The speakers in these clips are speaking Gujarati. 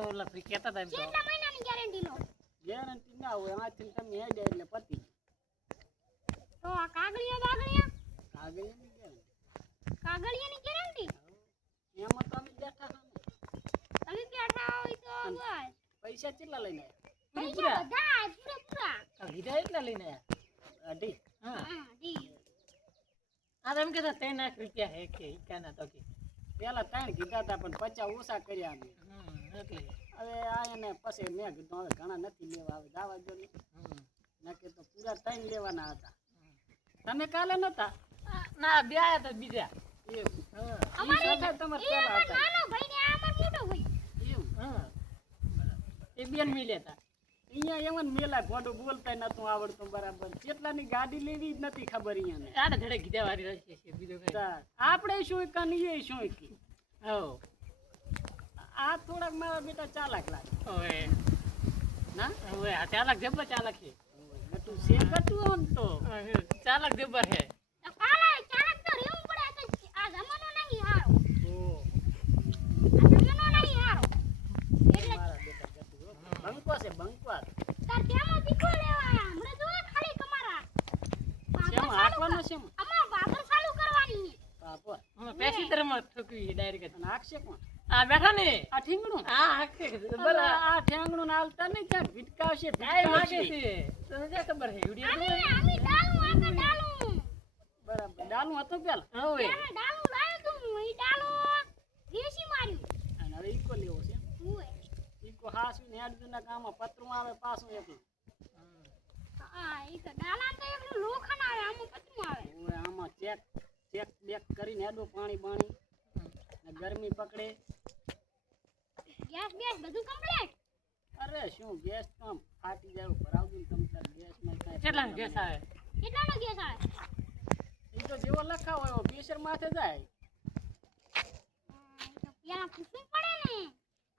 તો ઓલા ફ્રી કહેતા હતા એમ તો કેટલા મહિનાની ગેરંટી લો? ગેરંટી ના હોય આથી તમે હેડે એટલે પતી તો આ કાગળિયા આગળની ગેરંટી કાગળિયાની ગેરંટી એમાં તો અમે બેઠા હતા તમે બેઠા હોય તો બસ પૈસા કેટલા લઈને પૈસા બધા પૂરા કીધા એટલા લઈને આયા અઢી હા જી આ તમે કહેતા 3 લાખ રૂપિયા હે કે ઈકાના તો કે પેલા 3 કીધા હતા પણ 50 ઓછા કર્યા અમે એટલે હવે આ એને પછી મેં કીધું હવે ઘણા નથી લેવા આવે દાવા જો નકે તો પૂરા 3 લેવાના હતા તમે કાલે નતા ના બે આયા તો બીજા અમારે તમારે પેલા હતા નાનો ભાઈ ને આ અમાર મોટો ભાઈ એવું હા એ બેન મિલ્યા હતા અહીંયા એવન મેલા ઘોડું બોલતા નતું આવડતું બરાબર કેટલાની ગાડી લેવી જ નથી ખબર અહીંયા આડે ધડે કીધા વારી રહેશે છે બીજો કઈ આપણે શું કાની શું કી હો આ થોડાક મારા બેટા ચાલાક લાગે ઓએ ના ઓએ આ ચાલક જબર ચાલક છે ગટુ સે ગટુ ઓન તો ચાલક જબર હે તો કાલા ચાલક તો રેવું પડે તો આ જમાનો નહીં હારો આ જમાનો નહીં હારો એટલે મારા બેટા ગટુ બંકો છે બંકવાર તાર તેમાં દીકો લેવા હમણે જો ખાલી તમારા કેમ હાકવાનો છે અમાર વાપર ચાલુ કરવાની બાપો હું પેસેન્જરમાં ઠોકવી ડાયરેક્ટ અને હાકશે કોણ આ બેઠા ને આ ઠીંગણું હા હાકશે જબર આ ઠેંગણું ના હાલતા નહીં ક્યાં ભીટકાવશે આય વાગે છે તને ક્યાં ખબર હે વિડિયો અમે ડાલું આગળ ડાલું બરાબર ડાલું હતું પેલા ઓએ ત્યારે ડાલું લાવ્યો તું ઈ ડાલું દેશી માર્યું અને હવે ઈકો લેવો છે ઓય ઈકો હાસુ ને હેડના કામમાં પતરું આવે પાછું એકલું હા ઈ તો ડાલા તો એકલું લોખંડ આવે આમાં પતરું આવે ઓય આમાં ચેક બેક કરીને હેડો પાણી બાણી ને ગરમી પકડે ગેસ બેસ બધું કમ્પ્લીટ અરે શું ગેસ તો આમ ફાટી જાય ભરાવતું તમ તાર ગેસ માં કાંઈ કેટલા ગેસ આવે કેટલાનો ગેસ આવે ઈ તો જેવો લખાવો એવો પ્રેશર માથે જાય ઈ તો પેલા પૂછવું પડે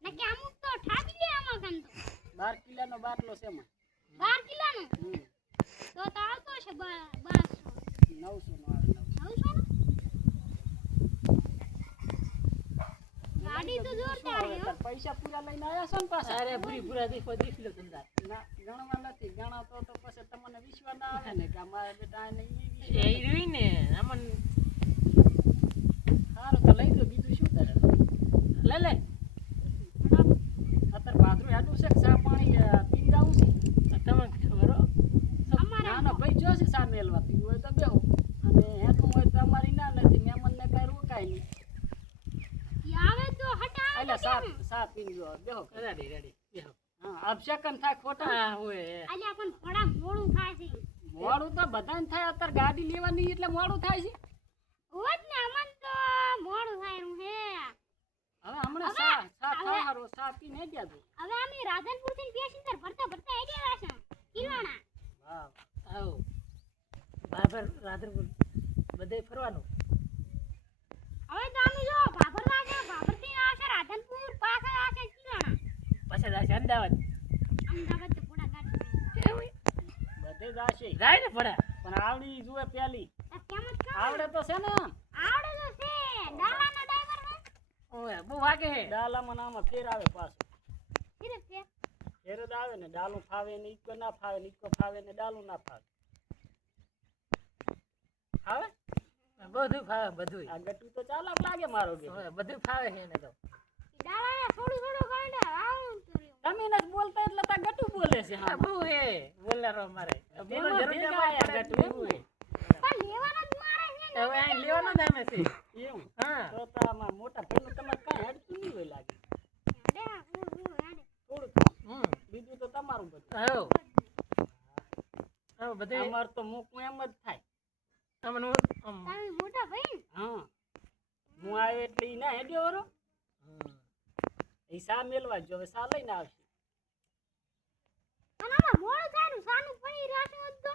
ને કે અમુક તો ઠાકી લે આમાં કન તો 12 કિલોનો બાટલો છે એમાં 12 કિલોનો તો આવતો છે 1200 900 નો આવે 900 નો ગાડી તો જોરદાર છે હો પૈસા પૂરા લઈને આયા છો ને પાછા અરે પૂરા દીખ લો ધંધા ના ગણવા નથી ગણા તો પછી તમને વિશ્વાસ ના આવે ને કે અમારા બેટા આને એ રીવી ને અમન સારું તો લઈ દો બીજું શું કરે લે લે અત્યારે ભાદરું હેડું છે કે ચા પાણી પીને જાવું છે તમને ખબર હો નાનો ભાઈ જો છે સા મેલવા પીવું હોય તો બેહો અને હેડું હોય તો અમારી ના નથી મહેમાનને કાંઈ રોકાય નહીં ઈ આવે તો હટા એટલે સા પીને જો બેહો રેડી બેહો હા અપશકન થાય ખોટા હા ઓએ અલ્યા પણ થોડા મોડું થાય છે મોડું તો બધાને થાય અત્યારે ગાડી લેવાની એટલે મોડું થાય છે હોત ને અમન તો મોડું થાય હું હે હવે હમણાં સા ખાવારો સા પીને ગયા તું હવે અમે રાધનપુર થી પેસેન્જર ભરતા આઈ ગયા છે કિલોના વાહ આવો બાબર રાધરપુર બધે ફરવાનું હવે તો અમે જો ભાભર થી આવશે રાધનપુર પાછળ આવશે કિલોના પછી જશે અમદાવાદ અમદાવાદ તો પોડા ગાડી બધે જાશે જાય ને પડા પણ આવડી જુએ પેલી કેમ જ કહો આવડે તો છે ને આવડે તો છે ડાલાનો ડ્રાઈવર હે ઓએ બહુ વાગે હે ડાલામાં નામાં ફેર આવે પાછું કિરે છે ફેર જ આવે ને ડાલું ફાવે ને ઈકો ના ફાવે ને ઈકો ફાવે ને ડાલું ના ફાવે ફાવે બધું ફાવે બધું આ ગટુ તો ચાલાક લાગે મારો કે બધું ફાવે છે એને તો ડાલાને થોડું કાંડા આવું તો તમે નથી બોલતા એટલે તા ગટુ બોલે છે હા બહુ હે બોલનારો મારે બોલો એમાં જરૂર ભેગા ના આયા પડે ગટુ એવું હે પણ લેવાનો જ મારે છે હવે અહીં લેવાનો જ આમે છે એવું હા તો તો આમાં મોટા ભાઈનું તમારે કાંઈ હેડતું નહીં હોય લાગે ડે હું યાડે થોડું બીજું તો તમારું બધું આવો આવો બધે અમાર તો મૂકવું એમ જ થાય અમને તમે મોટા ભાઈ હા હું આવ્યો એટલે ઈ ના હેડ્યો વરો એ સા મેલવા જો હવે સા લઈને આવશે અને આમાં મોડું થાય ને સાનું પડી રાખ્યું હોત તો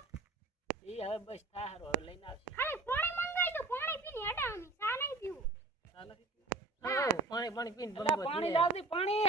એ હવે બસ થાય હારો હવે લઈને આવશે ખાલી પાણી મંગાઈ તો પાણી પીને હટાવની સા નહીં પીવું સા નથી પાણી પીને અલા, પાણી લાવ દે પાણી